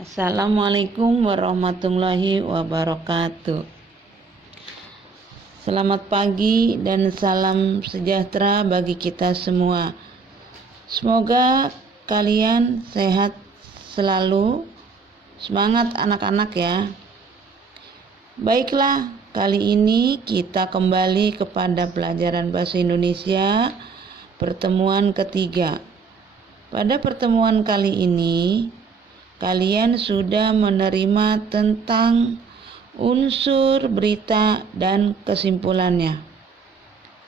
Assalamualaikum warahmatullahi wabarakatuh. Selamat pagi dan salam sejahtera bagi kita semua. Semoga kalian sehat selalu. Semangat anak-anak ya. Baiklah, kali ini kita kembali kepada pelajaran bahasa Indonesia pertemuan ketiga. Pada pertemuan kali ini kalian sudah menerima tentang unsur berita dan kesimpulannya.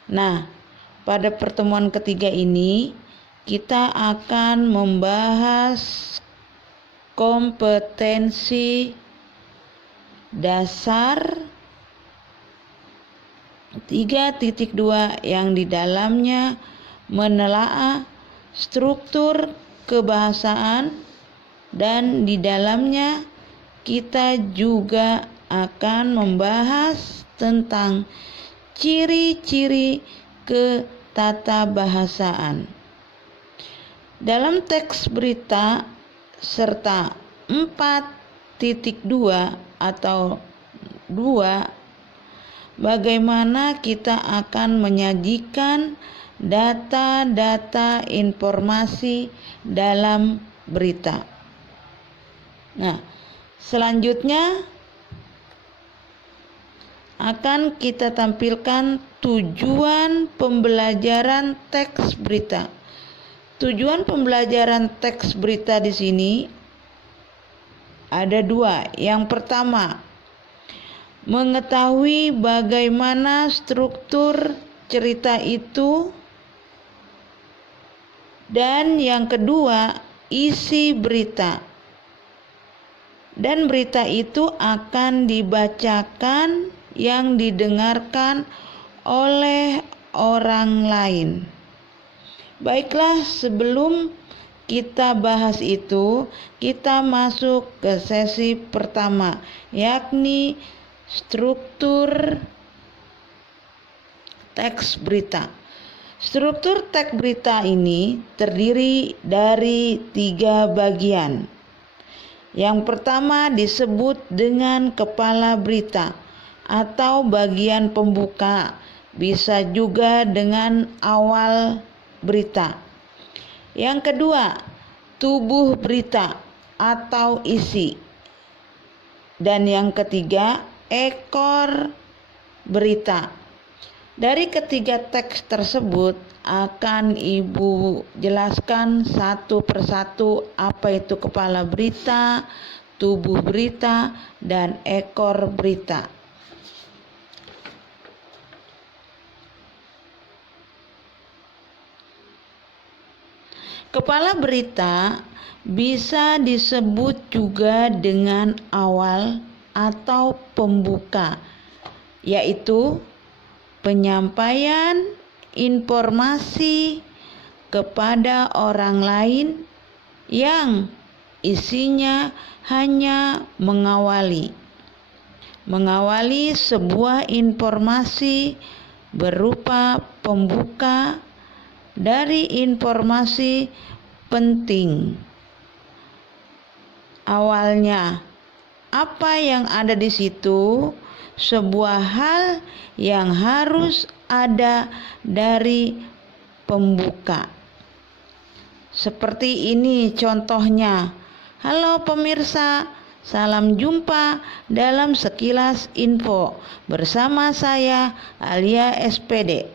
Nah, pada pertemuan ketiga ini kita akan membahas kompetensi dasar 3.2 yang di dalamnya menelaah struktur kebahasaan, dan di dalamnya kita juga akan membahas tentang ciri-ciri ketatabahasaan. Dalam teks berita serta 4.2 atau 2, bagaimana kita akan menyajikan data-data informasi dalam berita. Nah, selanjutnya akan kita tampilkan tujuan pembelajaran teks berita. Tujuan pembelajaran teks berita di sini ada 2. Yang pertama, mengetahui bagaimana struktur cerita itu, dan yang kedua, isi berita. Dan berita itu akan dibacakan yang didengarkan oleh orang lain. Baiklah, sebelum kita bahas itu, kita masuk ke sesi pertama, yakni struktur teks berita. Struktur teks berita ini terdiri dari 3 bagian. Yang pertama disebut dengan kepala berita atau bagian pembuka, bisa juga dengan awal berita. Yang kedua, tubuh berita atau isi. Dan yang ketiga, ekor berita. Dari ketiga teks tersebut akan Ibu jelaskan satu persatu apa itu kepala berita, tubuh berita, dan ekor berita. Kepala berita bisa disebut juga dengan awal atau pembuka, yaitu penyampaian informasi kepada orang lain yang isinya hanya mengawali sebuah informasi berupa pembuka dari informasi penting. Awalnya, apa yang ada di situ? Sebuah hal yang harus ada dari pembuka. Seperti ini contohnya. Halo pemirsa, salam jumpa dalam sekilas info bersama saya Alia SPD.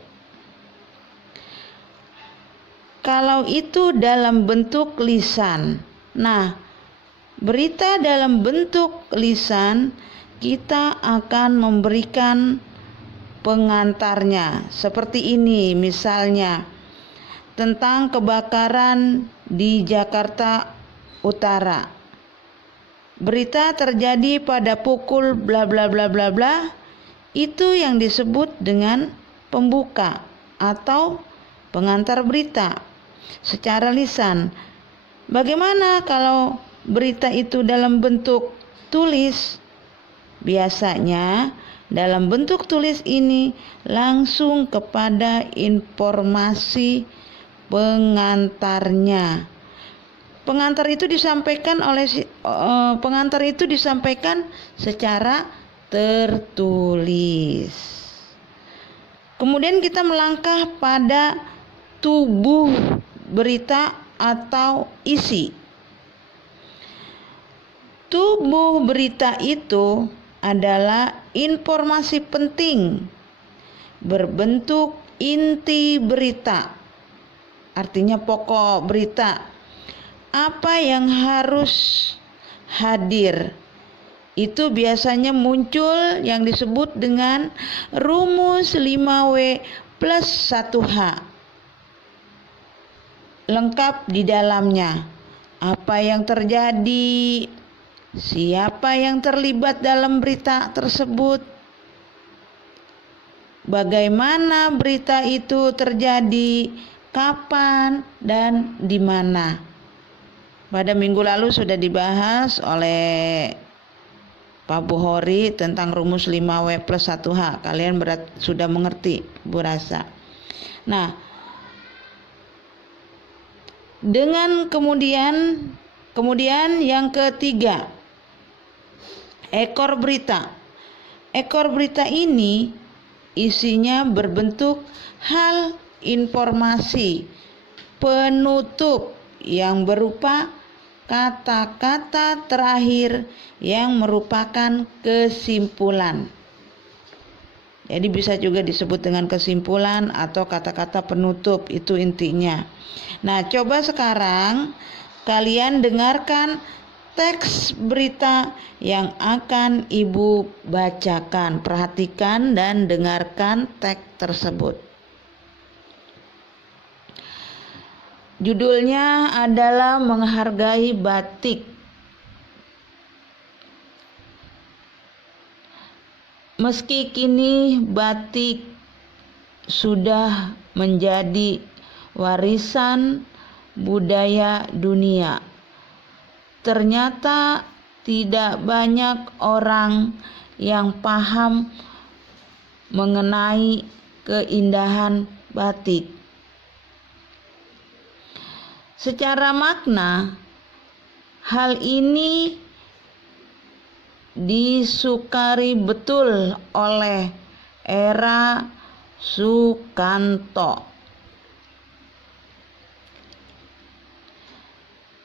Kalau itu dalam bentuk lisan. Nah, berita dalam bentuk lisan kita akan memberikan pengantarnya seperti ini, misalnya tentang kebakaran di Jakarta Utara. Berita terjadi pada pukul bla bla bla bla bla. Itu yang disebut dengan pembuka atau pengantar berita secara lisan. Bagaimana kalau berita itu dalam bentuk tulis? Biasanya dalam bentuk tulis ini langsung kepada informasi pengantarnya. Pengantar itu disampaikan secara tertulis. Kemudian kita melangkah pada tubuh berita atau isi. Tubuh berita itu adalah informasi penting berbentuk inti berita, artinya pokok berita. Apa yang harus hadir itu biasanya muncul yang disebut dengan rumus 5W plus 1H. Lengkap di dalamnya apa yang terjadi, siapa yang terlibat dalam berita tersebut, bagaimana berita itu terjadi, kapan, dan di mana. Pada minggu lalu sudah dibahas oleh Pak Buhori tentang rumus 5W plus 1H. Kalian sudah mengerti, Bu Rasa. Nah, dengan kemudian yang ketiga, ekor berita. Ekor berita ini isinya berbentuk hal informasi penutup yang berupa kata-kata terakhir yang merupakan kesimpulan. Jadi bisa juga disebut dengan kesimpulan atau kata-kata penutup, itu intinya. Nah, coba sekarang kalian dengarkan teks berita yang akan Ibu bacakan. Perhatikan dan dengarkan teks tersebut. Judulnya adalah Menghargai Batik. Meski kini batik sudah menjadi warisan budaya dunia, ternyata tidak banyak orang yang paham mengenai keindahan batik. Secara makna, hal ini disukari betul oleh era Sukanto.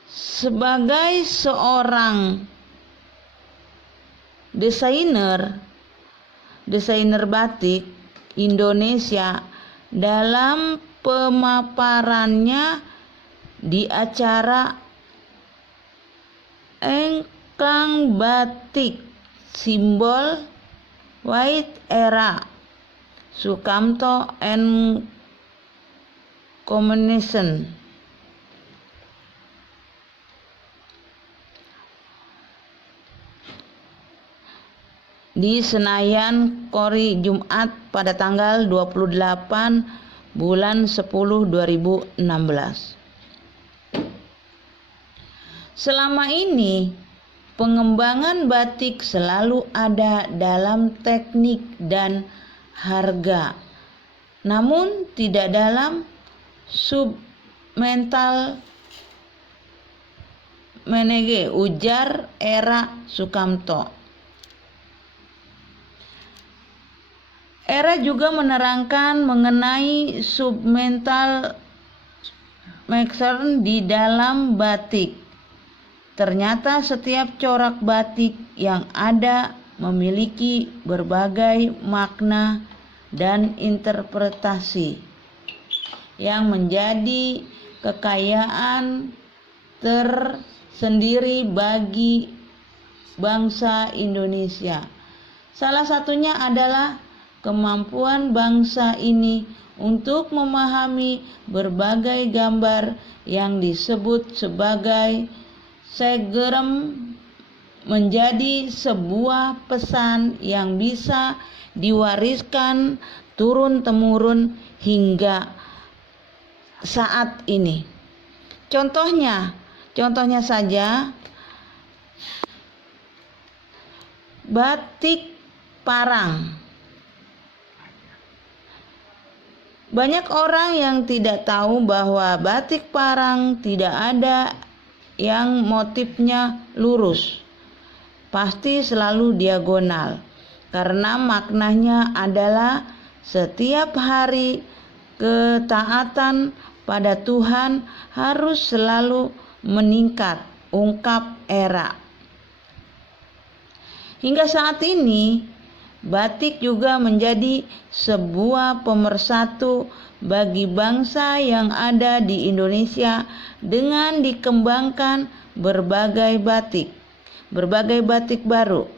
Sebagai seorang desainer batik Indonesia, dalam pemaparannya di acara Engkang Batik Simbol White Era Sukamto and Communication di Senayan, Kori, Jumat pada tanggal 28 bulan 10 2016. Selama ini, pengembangan batik selalu ada dalam teknik dan harga, namun tidak dalam submental menege, ujar era Sukamto. Era juga menerangkan mengenai submental mixer di dalam batik. Ternyata setiap corak batik yang ada memiliki berbagai makna dan interpretasi yang menjadi kekayaan tersendiri bagi bangsa Indonesia. Salah satunya adalah kemampuan bangsa ini untuk memahami berbagai gambar yang disebut sebagai segerem menjadi sebuah pesan yang bisa diwariskan turun-temurun hingga saat ini. Contohnya saja batik parang. Banyak orang yang tidak tahu bahwa batik parang tidak ada yang motifnya lurus, pasti selalu diagonal, karena maknanya adalah setiap hari ketaatan pada Tuhan harus selalu meningkat, ungkap Era. Hingga saat ini, batik juga menjadi sebuah pemersatu bagi bangsa yang ada di Indonesia dengan dikembangkan berbagai batik baru.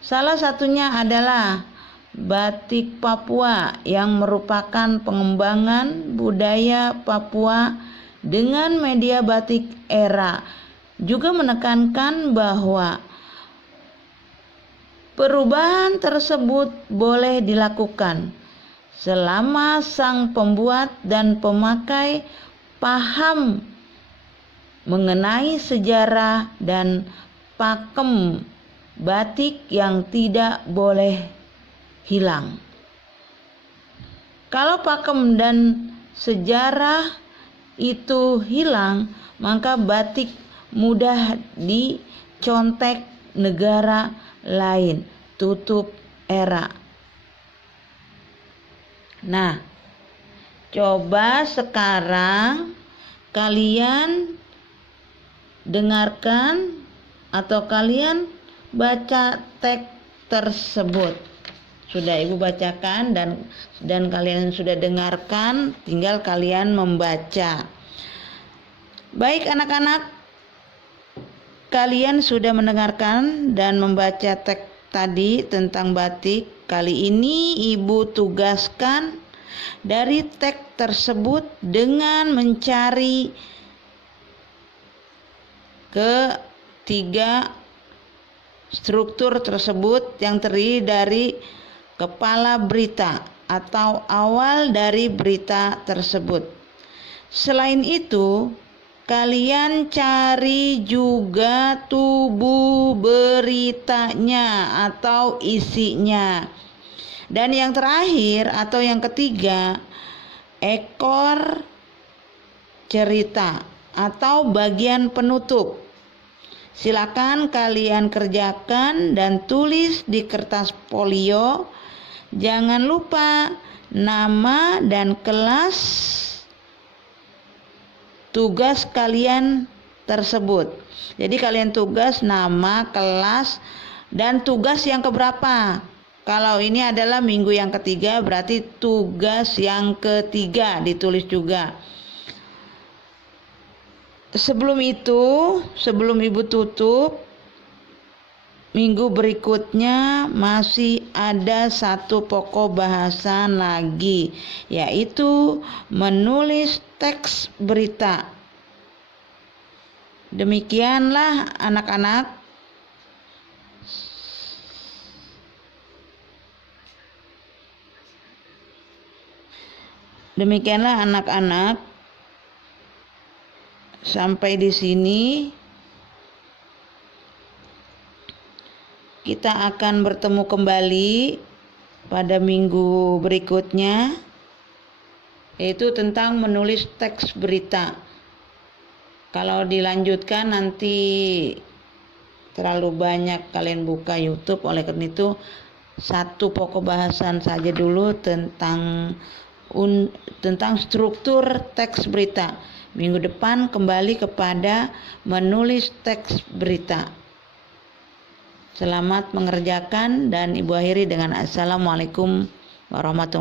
Salah satunya adalah batik Papua yang merupakan pengembangan budaya Papua dengan media batik Era. Juga menekankan bahwa perubahan tersebut boleh dilakukan selama sang pembuat dan pemakai paham mengenai sejarah dan pakem batik yang tidak boleh hilang. Kalau pakem dan sejarah itu hilang, maka batik mudah dicontek negara lain, tutup Era. Nah, coba sekarang kalian dengarkan atau kalian baca teks tersebut. Sudah Ibu bacakan dan kalian sudah dengarkan, tinggal kalian membaca. Baik anak-anak, kalian sudah mendengarkan dan membaca teks tadi tentang batik. Kali ini Ibu tugaskan dari teks tersebut dengan mencari ketiga struktur tersebut yang terdiri dari kepala berita atau awal dari berita tersebut. Selain itu, kalian cari juga tubuh beritanya atau isinya. Dan yang terakhir atau yang ketiga, ekor cerita atau bagian penutup. Silakan kalian kerjakan dan tulis di kertas folio. Jangan lupa nama dan kelas tugas kalian tersebut. Jadi kalian tugas nama, kelas, dan tugas yang keberapa. Kalau ini adalah minggu yang ketiga, berarti tugas yang ketiga ditulis juga. Sebelum Ibu tutup, minggu berikutnya masih ada satu pokok bahasan lagi, yaitu menulis teks berita. Demikianlah anak-anak. Sampai di sini kita akan bertemu kembali pada minggu berikutnya, yaitu tentang menulis teks berita. Kalau dilanjutkan nanti terlalu banyak kalian buka YouTube, oleh karena itu satu pokok bahasan saja dulu tentang struktur teks berita. Minggu depan kembali kepada menulis teks berita. Selamat mengerjakan dan Ibu akhiri dengan Assalamualaikum warahmatullahi wabarakatuh.